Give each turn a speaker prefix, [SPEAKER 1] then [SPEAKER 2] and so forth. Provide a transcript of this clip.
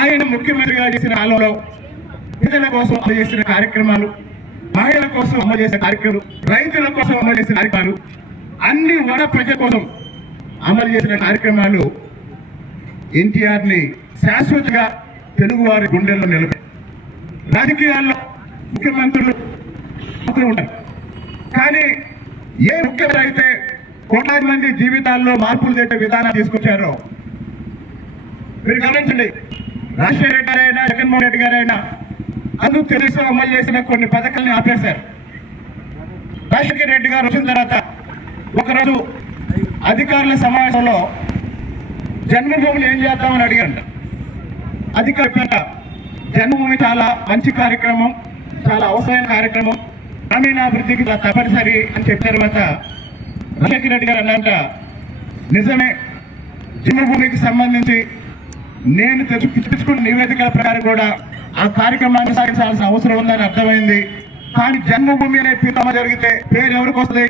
[SPEAKER 1] ఆయన ముఖ్యమంత్రిగా చేసిన కాలంలో ప్రజల కోసం అమలు చేసిన కార్యక్రమాలు మహిళల కోసం అమలు చేసిన కార్యక్రమాలు రైతుల కోసం అమలు చేసిన కార్యక్రమాలు అన్ని వడ ప్రజల కోసం అమలు చేసిన కార్యక్రమాలు ఎన్టీఆర్ని శాశ్వతంగా తెలుగువారి గుండెల్లో నిలబడి రాజకీయాల్లో ముఖ్యమంత్రులు ఉంటారు. కానీ ఏ ముఖ్యమంత్రి అయితే కోట్లాది మంది జీవితాల్లో మార్పులు తెచ్చే విధానం తీసుకొచ్చారు. మీరు గమనించండి రాజశేఖర రెడ్డి గారైనా జగన్మోహన్ రెడ్డి గారైనా అందుకు తెలుసు అమలు చేసిన కొన్ని పథకాలను ఆపేశారు. రాజశేఖర రెడ్డి గారు వచ్చిన తర్వాత ఒకరోజు అధికారుల సమావేశంలో జన్మభూమిని ఏం చేద్దామని అడిగారు అధికారి జన్మభూమి చాలా మంచి కార్యక్రమం చాలా అవసరమైన కార్యక్రమం గ్రామీణాభివృద్ధికి తప్పనిసరి అని చెప్పిన తర్వాత రాజశేఖర రెడ్డి గారు అన్నంట నిజమే జన్మభూమికి సంబంధించి నేను తెచ్చుకున్న నివేదికల ప్రకారం కూడా ఆ కార్యక్రమాన్ని సాగించాల్సిన అవసరం ఉందని అర్థమైంది. కానీ జన్మభూమి అనే పీతమ జరిగితే పేరు ఎవరికి వస్తుంది?